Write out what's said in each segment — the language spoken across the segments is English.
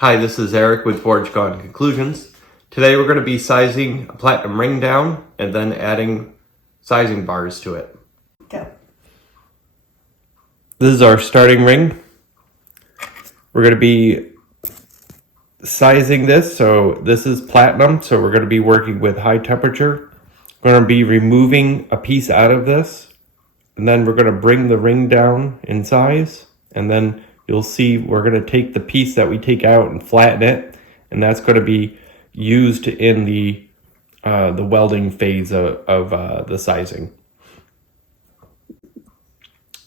Hi, this is Eric with Forge Gone Conclusions. Today we're going to be sizing a platinum ring down and then adding sizing bars to it. Go. This is our starting ring. We're going to be sizing this, so this is platinum, so we're going to be working with high temperature. We're going to be removing a piece out of this, and then we're going to bring the ring down in size, and then you'll see we're going to take the piece that we take out and flatten it, and that's going to be used in the welding phase of the sizing.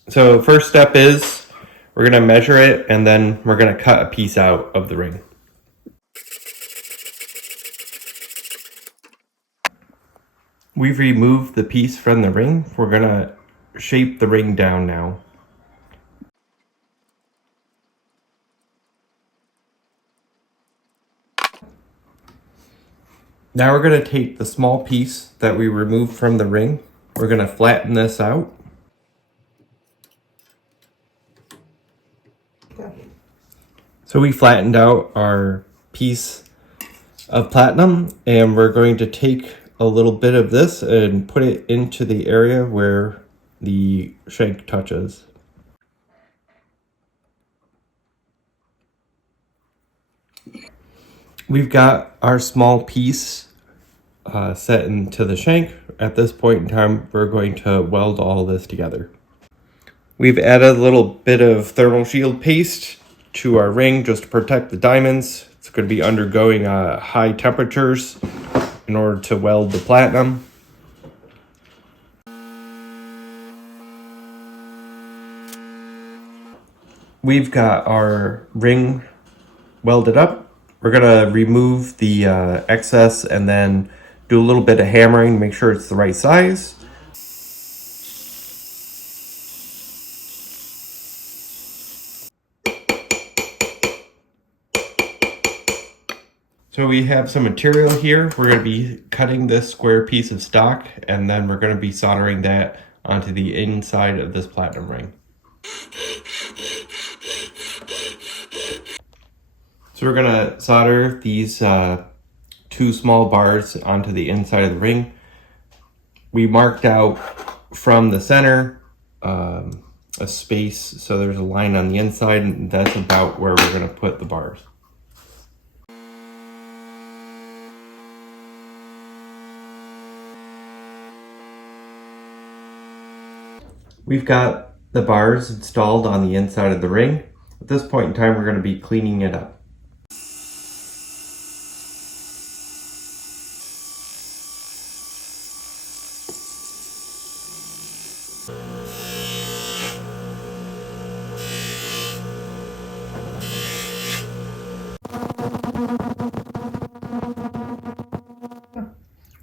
So first step is we're going to measure it, and then we're going to cut a piece out of the ring. We've removed the piece from the ring. We're going to shape the ring down now. Now we're going to take the small piece that we removed from the ring. We're going to flatten this out. So we flattened out our piece of platinum, and we're going to take a little bit of this and put it into the area where the shank touches. We've got our small piece set into the shank. At this point in time, we're going to weld all this together. We've added a little bit of thermal shield paste to our ring just to protect the diamonds. It's going to be undergoing high temperatures in order to weld the platinum. We've got our ring welded up. We're going to remove the excess and then do a little bit of hammering to make sure it's the right size. So we have some material here. We're going to be cutting this square piece of stock, and then we're going to be soldering that onto the inside of this platinum ring. So we're going to solder these two small bars onto the inside of the ring. We marked out from the center a space, so there's a line on the inside, and that's about where we're going to put the bars. We've got the bars installed on the inside of the ring. At this point in time, we're going to be cleaning it up.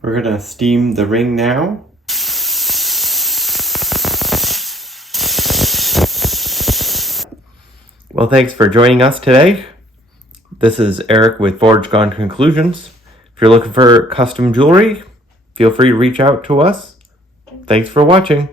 We're going to steam the ring now. Well, thanks for joining us today. This is Eric with Forge Gone Conclusions. If you're looking for custom jewelry, feel free to reach out to us. Thanks for watching.